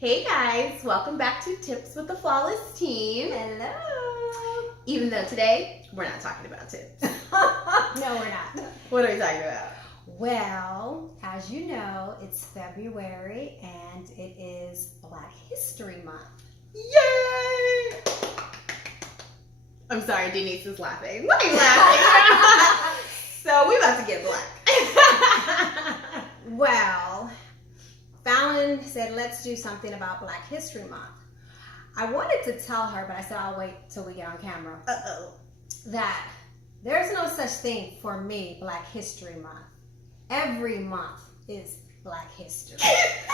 Hey guys, welcome back to Tips with the Flawless Team. Hello. Even though today, we're not talking about tips. No, we're not. What are we talking about? Well, as you know, it's February and it is Black History Month. Yay! I'm sorry, Denise is laughing. Why are you laughing? So we're about to get black. Well, Falynn said, let's do something about Black History Month. I wanted to tell her, but I said I'll wait till we get on camera. That there's no such thing for me, Black History Month. Every month is Black History.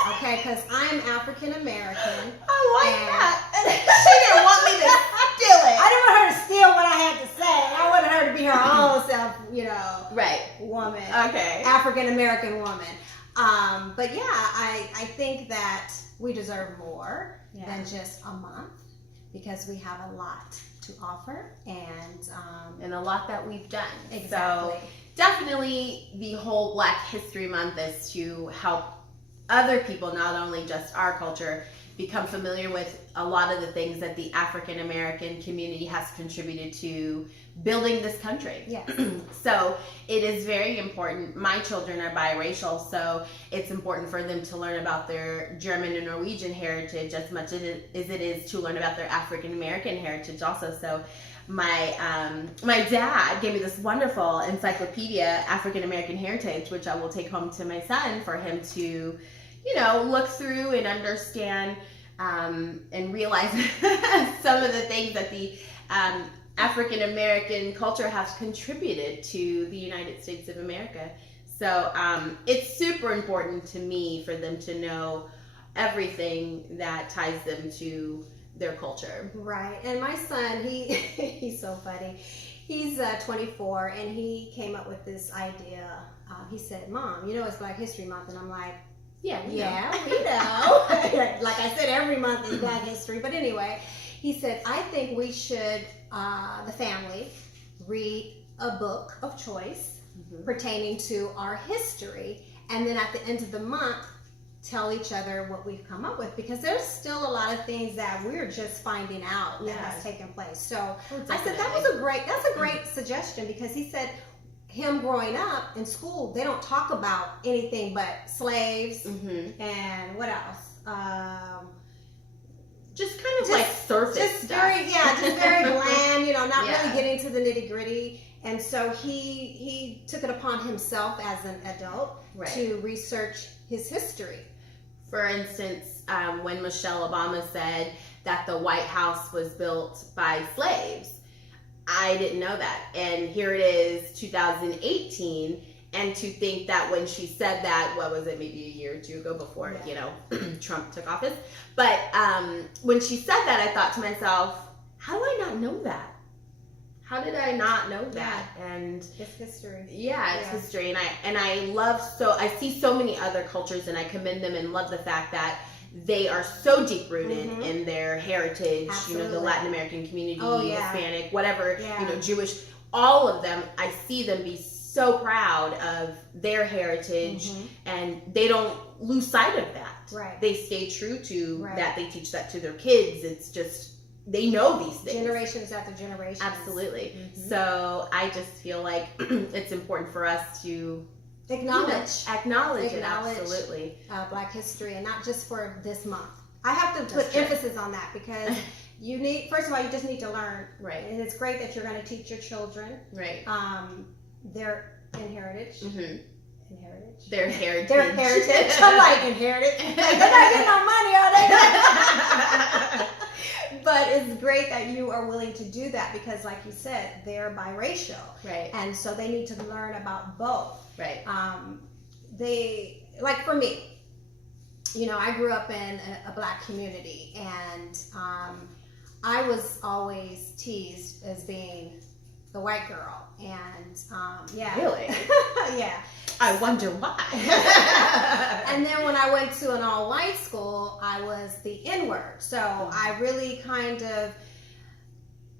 Okay, because I'm African American. I like that. She didn't want me to steal it. I didn't want her to steal what I had to say. I wanted her to be her own self, Right. woman. Okay. African American woman. But yeah, I think that we deserve more than just a month because we have a lot to offer and a lot that we've done. Exactly. So definitely the whole Black History Month is to help other people, not only just our culture, become familiar with a lot of the things that the African American community has contributed to building this country. Yes. So it is very important. My children are biracial, so it's important for them to learn about their German and Norwegian heritage as much as it is to learn about their African American heritage also. So my dad gave me this wonderful encyclopedia, African American Heritage, which I will take home to my son for him to, look through and understand and realize some of the things that the African American culture has contributed to the United States of America. So it's super important to me for them to know everything that ties them to their culture. Right. And my son, he's so funny. He's 24 and he came up with this idea. He said, Mom, it's Black History Month. And I'm like, yeah, we know. Like I said, every month is Black History. But anyway, he said, I think we should, the family, read a book of choice pertaining to our history. And then at the end of the month, tell each other what we've come up with, because there's still a lot of things that we're just finding out that has taken place. So I said that's a great suggestion, because he said him growing up in school, they don't talk about anything but slaves and what else? Just kind of like surface just stuff. Just very bland, not Yeah. really getting to the nitty gritty. And so he took it upon himself as an adult to research his history. For instance, when Michelle Obama said that the White House was built by slaves, I didn't know that. And here it is, 2018, and to think that when she said that, what was it, maybe a year or two ago before, Trump took office. But when she said that, I thought to myself, how do I not know that? How did I not know that? Yeah. And It's history. Yeah, it's history, and I see so many other cultures, and I commend them and love the fact that they are so deep rooted in their heritage. Absolutely. The Latin American community, Hispanic, whatever, Jewish, all of them. I see them be so proud of their heritage, and they don't lose sight of that. Right. They stay true to that. They teach that to their kids. It's just, they know these things. Generations after generations. Absolutely. So I just feel like it's important for us to acknowledge it. Absolutely. Black history, and not just for this month. I have to put emphasis on that, because first of all, you just need to learn. Right. And it's great that you're going to teach your children. Right. Their heritage. Their heritage. Their heritage. I'm like, inherited. They're not getting no money, are they? But it's great that you are willing to do that, because like you said, they're biracial. Right. And so they need to learn about both. Right. Like for me, I grew up in a Black community, and I was always teased as being the white girl. And Really? Yeah. I wonder why. And then when I went to an all-white school, I was the N-word. So I really kind of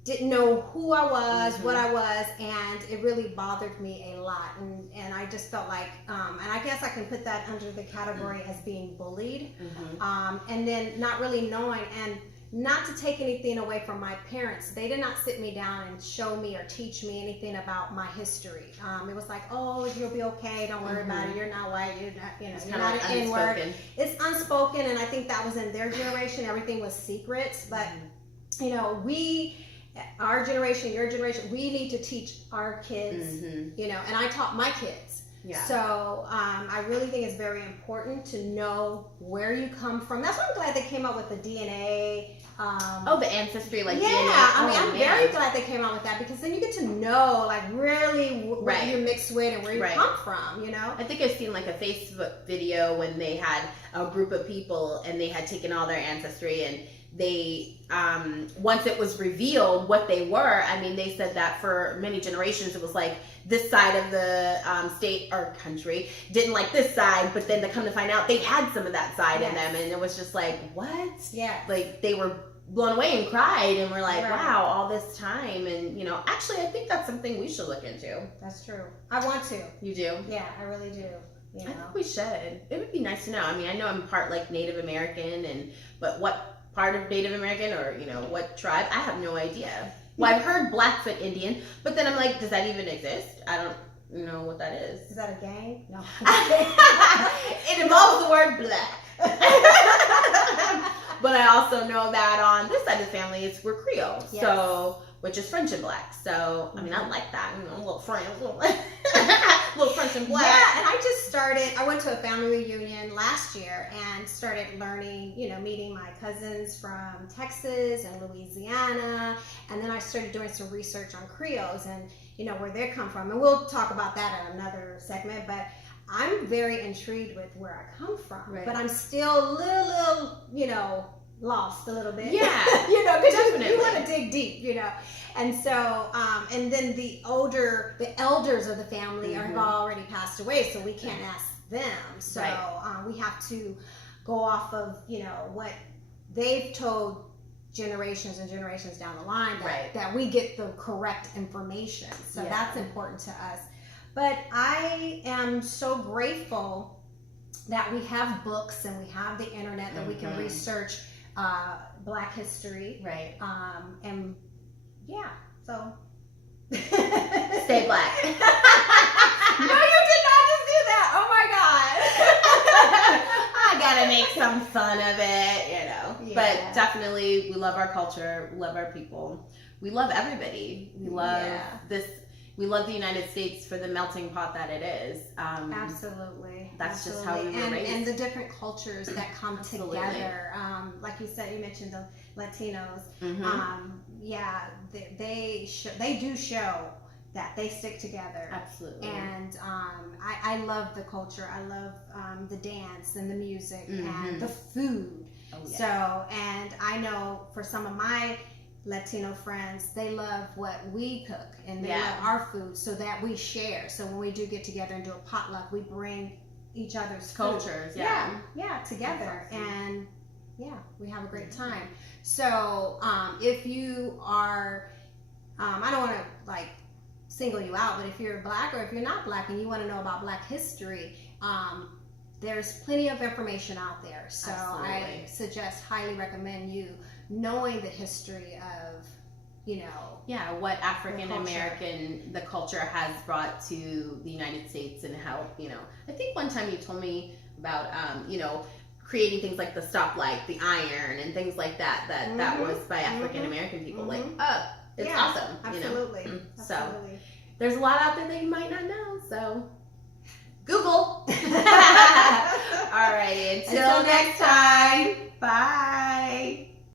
didn't know who I was, what I was, and it really bothered me a lot. And I just felt like, and I guess I can put that under the category as being bullied, and then not really knowing, and not to take anything away from my parents. They did not sit me down and show me or teach me anything about my history. It was like, oh, you'll be okay, don't worry about it, you're not white, you're not, you're not an N-word. It's unspoken, and I think that was in their generation. Everything was secrets, but our generation, your generation, we need to teach our kids, and I taught my kids. Yeah. So I really think it's very important to know where you come from. That's why I'm glad they came out with the DNA. The ancestry, DNA. I'm very glad they came out with that, because then you get to know, like, really what you're mixed with and where you come from, I think I've seen, like, a Facebook video when they had a group of people and they had taken all their ancestry, and they once it was revealed what they were, I mean, they said that for many generations it was like this side of the state or country didn't like this side, but then to come to find out they had some of that side in them, and it was just like, what? Yeah, like they were blown away and cried, and we're like, wow, all this time. And actually, I think that's something we should look into. That's true. I want to. You do? Yeah, I really do. I think we should. It would be nice to know. I mean, I know I'm part like Native American, but what part of Native American, or what tribe, I have no idea. Well, I've heard Blackfoot Indian, but then I'm like, does that even exist? I don't know what that is. Is that a gang? No. It involves the word black. But I also know that on this side of the family, we're Creole, so which is French and black. So I mean, I like that. A little French, little French and black. Yeah, and I went to a family reunion last year and started learning, meeting my cousins from Texas and Louisiana, and then I started doing some research on Creoles and where they come from, and we'll talk about that in another segment. But I'm very intrigued with where I come from, but I'm still a little, lost a little bit. Yeah, because you want to dig deep, And so, and then the elders of the family have already passed away, so we can't ask them. So we have to go off of, what they've told generations and generations down the line, that we get the correct information. So that's important to us. But I am so grateful that we have books and we have the internet that we can research Black history. Right. And yeah, so. Stay black. No, you did not just do that. Oh my God. I gotta make some fun of it, Yeah. But definitely, we love our culture, we love our people, we love everybody. We love this. We love the United States for the melting pot that it is. Absolutely. That's just how we were raised. And the different cultures that come together. Like you said, you mentioned the Latinos. They do show that they stick together. Absolutely. And I love the culture. I love the dance and the music and the food. Oh, yeah. So, and I know for some of my Latino friends, they love what we cook and they love our food, so that we share. So when we do get together and do a potluck, we bring each other's cultures together, and we have a great time. So if you are I don't want to like single you out, but if you're black or if you're not black and you want to know about Black history, there's plenty of information out there. So I highly recommend you knowing the history of, what African American, the culture has brought to the United States, and how, I think one time you told me about, creating things like the stoplight, the iron, and things like that, that was by African American people. Like, it's awesome. Absolutely. So there's a lot out there that you might not know, so Google. Alrighty, until next time.